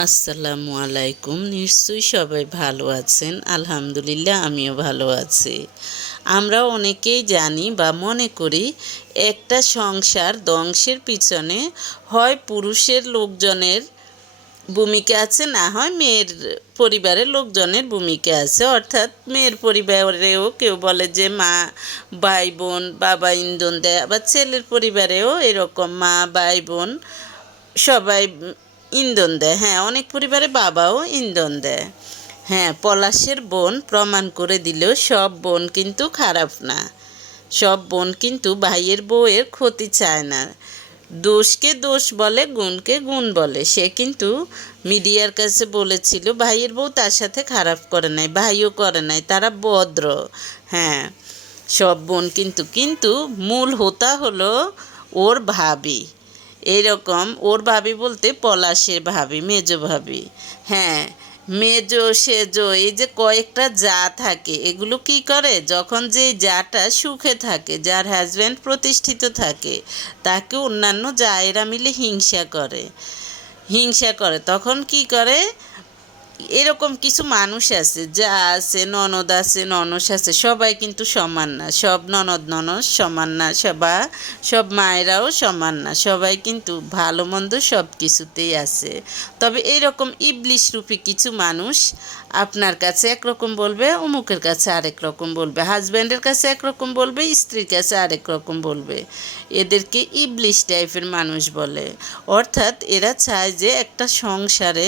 আসসালামু আলাইকুম। নিশ্চয়ই সবাই ভালো আছেন। আলহামদুলিল্লাহ, আমিও ভালো আছি। আমরা অনেকেই জানি বা মনে করি, একটা সংসার ধ্বংসের পিছনে হয় পুরুষের লোকজনের ভূমিকা আছে, না হয় মেয়ের, পরিবারের লোকজনের ভূমিকা আছে। অর্থাৎ মেয়ের পরিবারেও কেউ বলে যে মা ভাই বোন বাবা ইন্ধন দেয় আবার ছেলের পরিবারেও এরকম মা ভাই বোন সবাই ইন্ধন দেয় হ্যাঁ অনেক পরিবারে বাবাও ইন্ধন দেয় হ্যাঁ পলাশের বোন প্রমাণ করে দিলেও সব বোন কিন্তু খারাপ না। সব বোন কিন্তু ভাইয়ের বউয়ের ক্ষতি চায় না। দোষকে দোষ বলে, গুণকে গুণ বলে। সে কিন্তু মিডিয়ার কাছে বলেছিল, ভাইয়ের বউ তার সাথে খারাপ করে নাই, ভাইও করে নাই, তারা ভদ্র। হ্যাঁ সব বোন কিন্তু কিন্তু মূল হোতা হলো ওর ভাবি। এরকম ওর ভাবি বলতে পলাশের ভাবি, মেজো ভাবি। হ্যাঁ মেজো, সেজো, এই যে কয়েকটা যা থাকে, এগুলো কি করে? যখন যে যাটা সুখে থাকে, যার হাজব্যান্ড প্রতিষ্ঠিত থাকে, তাকে অন্যান্য জায়েরা মিলে হিংসা করে। হিংসা করে, তখন কি করে? এরকম কিছু মানুষ আছে, যা আছে, ননদ আছে, ননস আছে, সবাই কিন্তু সমান না। সব ননদ ননস সমান না, সবা, সব মায়েরাও সমান না। সবাই কিন্তু ভালো মন্দ সব কিছুতেই আছে। তবে এরকম ইবলিশ রূপী কিছু মানুষ আপনার কাছে একরকম বলবে, অমুকের কাছে আরেক রকম বলবে, হাজব্যান্ডের কাছে একরকম বলবে, স্ত্রীর কাছে আরেক রকম বলবে। এদেরকে ইবলিশ টাইপের মানুষ বলে। অর্থাৎ এরা চায় যে একটা সংসারে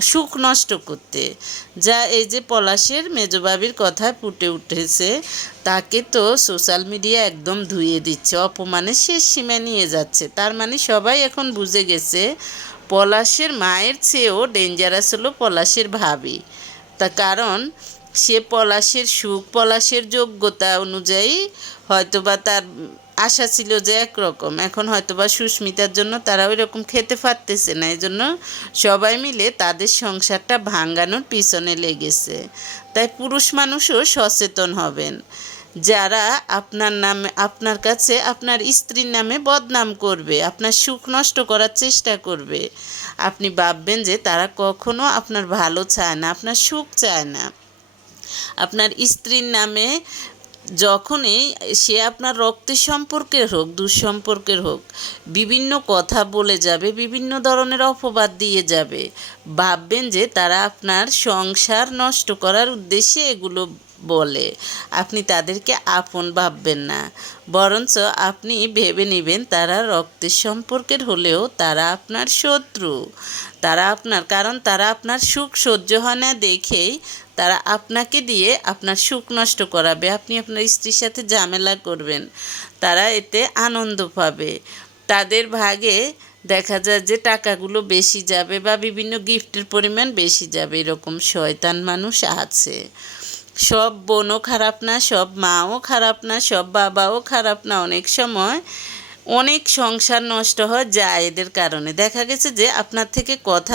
সুখ নষ্ট করতে। যা এই যে পলাশের মেজবাবির কথা ফুটে উঠেছে, তাকে তো সোশ্যাল মিডিয়া একদম ধুয়ে দিচ্ছে, অপমানে শেষ সীমা নিয়ে যাচ্ছে। তার মানে সবাই এখন বুঝে গেছে, পলাশের মায়ের চেয়েও ডেঞ্জারাস হলো পলাশের ভাবি। তা কারণ সে পলাশের সুখ, পলাশের যোগ্যতা অনুযায়ী হয়তোবা তার আশা ছিল যে একরকম। এখন হয়তোবা সুস্মিতার জন্য তারা ওই রকম খেতে পারতেছে না। এই জন্য সবাই মিলে তাদের সংসারটা ভাঙ্গানোর পিছনে লেগেছে। তাই পুরুষ মানুষও সচেতন হবেন। যারা আপনার নামে, আপনার কাছে আপনার স্ত্রীর নামে বদনাম করবে, আপনার সুখ নষ্ট করার চেষ্টা করবে, আপনি ভাববেন যে তারা কখনো আপনার ভালো চায় না, আপনার সুখ চায় না। আপনার স্ত্রীর নামে যখনই সে আপনার রক্তের সম্পর্কের হোক, দুঃসম্পর্কের হোক, বিভিন্ন কথা বলে যাবে, বিভিন্ন ধরনের অপবাদ দিয়ে যাবে, ভাববেন যে তারা আপনার সংসার নষ্ট করার উদ্দেশ্যে এগুলো বলে। আপনি তাদেরকে আপন ভাববেন না। বরঞ্চ আপনি ভেবে নেবেন তারা রক্তের সম্পর্কের হলেও তারা আপনার শত্রু। তারা আপনার, কারণ তারা আপনার সুখ সহ্য হয় না দেখেই তারা আপনাকে দিয়ে আপনার সুখ নষ্ট করাবে, আপনি আপনার স্ত্রীর সাথে ঝামেলা করবেন, তারা এতে আনন্দ পাবে। তাদের ভাগে দেখা যায় যে টাকাগুলো বেশি যাবে বা বিভিন্ন গিফটের পরিমাণ বেশি যাবে, এরকম শয়তান মানুষ আছে। সব বোনও খারাপ না, সব মাও খারাপ না, সব বাবাও খারাপ না। অনেক সময় অনেক সংসার নষ্ট হয় যায় এদের কারণে। দেখা গেছে যে আপনার থেকে কথা